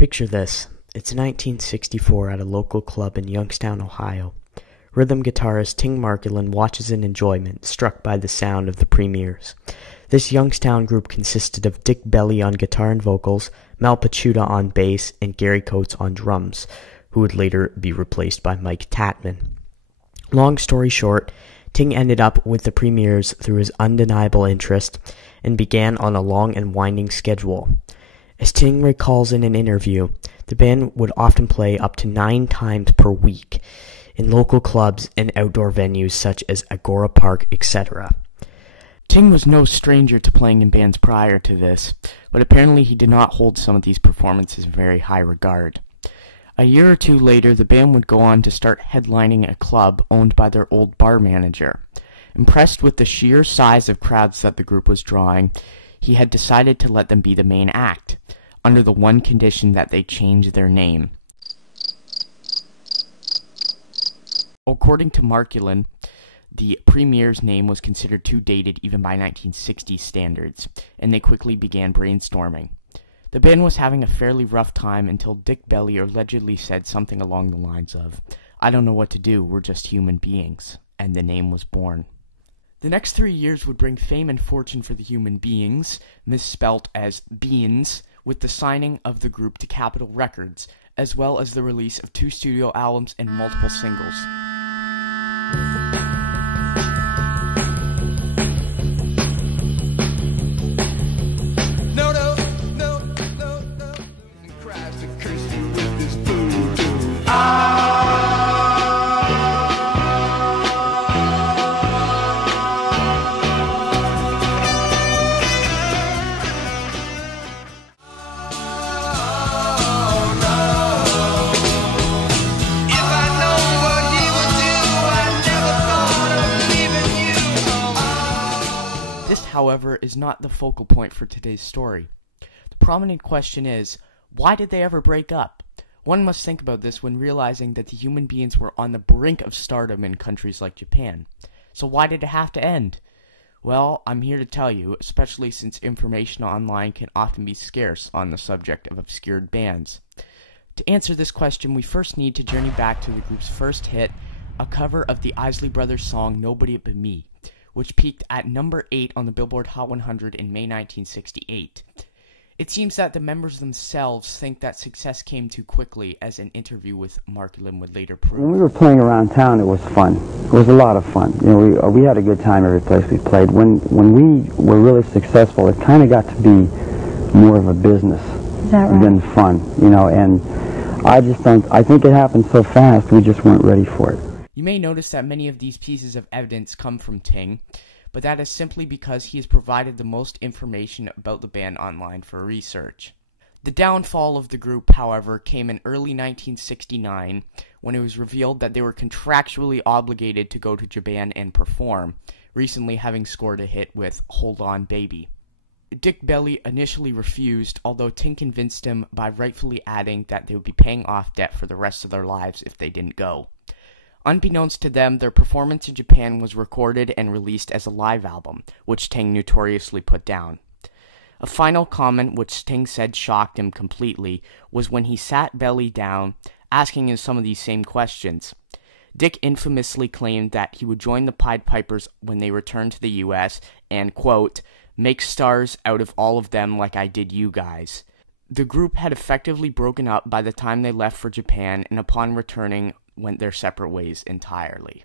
Picture this. It's 1964 at a local club in Youngstown, Ohio. Rhythm guitarist Ting Margolin watches in enjoyment, struck by the sound of the Premiers. This Youngstown group consisted of Dick Belly on guitar and vocals, Mal Pachuta on bass, and Gary Coates on drums, who would later be replaced by Mike Tatman. Long story short, Ting ended up with the Premiers through his undeniable interest and began on a long and winding schedule. As Ting recalls in an interview, the band would often play up to 9 times per week in local clubs and outdoor venues such as Agora Park, etc. Ting was no stranger to playing in bands prior to this, but apparently he did not hold some of these performances in very high regard. A year or two later, the band would go on to start headlining a club owned by their old bar manager. Impressed with the sheer size of crowds that the group was drawing, he had decided to let them be the main act, under the one condition that they change their name. According to Margolin, the Premier's name was considered too dated even by 1960s standards, and they quickly began brainstorming. The band was having a fairly rough time until Dick Belly allegedly said something along the lines of, "I don't know what to do, we're just human beings," and the name was born. The next 3 years would bring fame and fortune for the Human Beings, misspelt as Beinz, with the signing of the group to Capitol Records, as well as the release of 2 studio albums and multiple singles. This, however, is not the focal point for today's story. The prominent question is, why did they ever break up? One must think about this when realizing that the Human Beings were on the brink of stardom in countries like Japan. So why did it have to end? Well, I'm here to tell you, especially since information online can often be scarce on the subject of obscured bands. To answer this question, we first need to journey back to the group's first hit, a cover of the Isley Brothers song Nobody But Me, which peaked at number 8 on the Billboard Hot 100 in May 1968. It seems that the members themselves think that success came too quickly, as an interview with Margolin would later prove. When we were playing around town, it was fun. It was a lot of fun. You know, we had a good time every place we played. When we were really successful, it kind of got to be more of a business than fun, you know, and I think it happened so fast, we just weren't ready for it. You may notice that many of these pieces of evidence come from Ting, but that is simply because he has provided the most information about the band online for research. The downfall of the group, however, came in early 1969 when it was revealed that they were contractually obligated to go to Japan and perform, recently having scored a hit with Hold On Baby. Dick Belly initially refused, although Ting convinced him by rightfully adding that they would be paying off debt for the rest of their lives if they didn't go. Unbeknownst to them, their performance in Japan was recorded and released as a live album, which Ting notoriously put down. A final comment which Ting said shocked him completely was when he sat Belly down, asking him some of these same questions. Dick infamously claimed that he would join the Pied Pipers when they returned to the U.S. and, quote, "make stars out of all of them like I did you guys." The group had effectively broken up by the time they left for Japan, and upon returning, went their separate ways entirely.